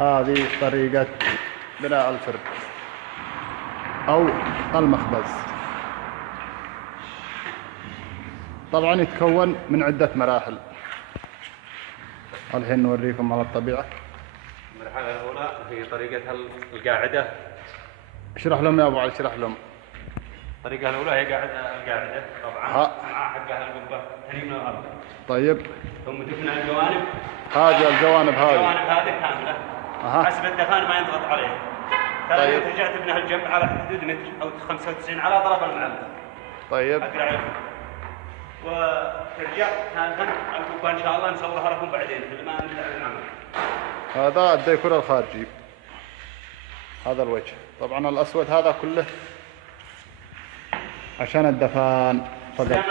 هذه طريقة بناء الفرن أو المخبز. طبعا يتكون من عدة مراحل. الحين نوريكم على الطبيعة. المرحلة الأولى هي طريقة القاعدة. اشرح لهم يا أبو علي، اشرح لهم. الطريقة الأولى هي القاعدة طبعا مع حقها القبة هني من الأرض. طيب. ثم دفن الجوانب. هذه الجوانب هذه كاملة. حسب الدفان ما ينضغط عليها. طيب. ترجع تبنيها الجنب على حدود متر أو 95 على طرف المعلم. طيب. وترجع القبة إن شاء الله نصورها لكم بعدين لما نبدأ العمل. هذا الديكور الخارجي. هذا الوجه. طبعا الأسود هذا كله عشان الدفان فقط.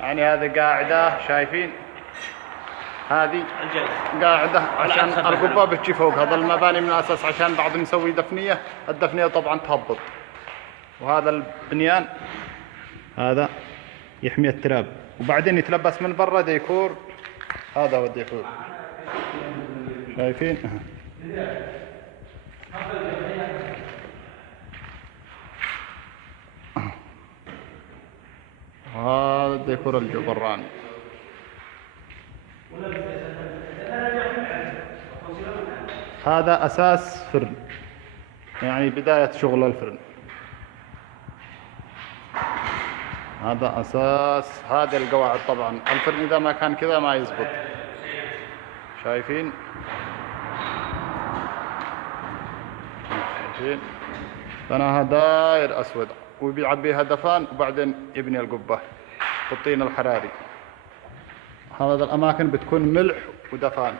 يعني هذه قاعدة شايفين؟ هذه قاعدة عشان القبة بتجي فوق. هذا المباني من الأساس عشان بعد نسوي دفنية، الدفنية طبعا تهبط. وهذا البنيان هذا يحمي التراب، وبعدين يتلبس من برا ديكور. هذا هو الديكور، شايفين؟ هذا الديكور الجبراني. هذا أساس فرن، يعني بداية شغل الفرن. هذا أساس. هذه القواعد. طبعا الفرن إذا ما كان كذا ما يزبط. شايفين؟ شايفين؟ بناها داير أسود وبيعبيها دفان وبعدين يبني القبة بالطين الحراري. هذا الأماكن بتكون ملح ودفان.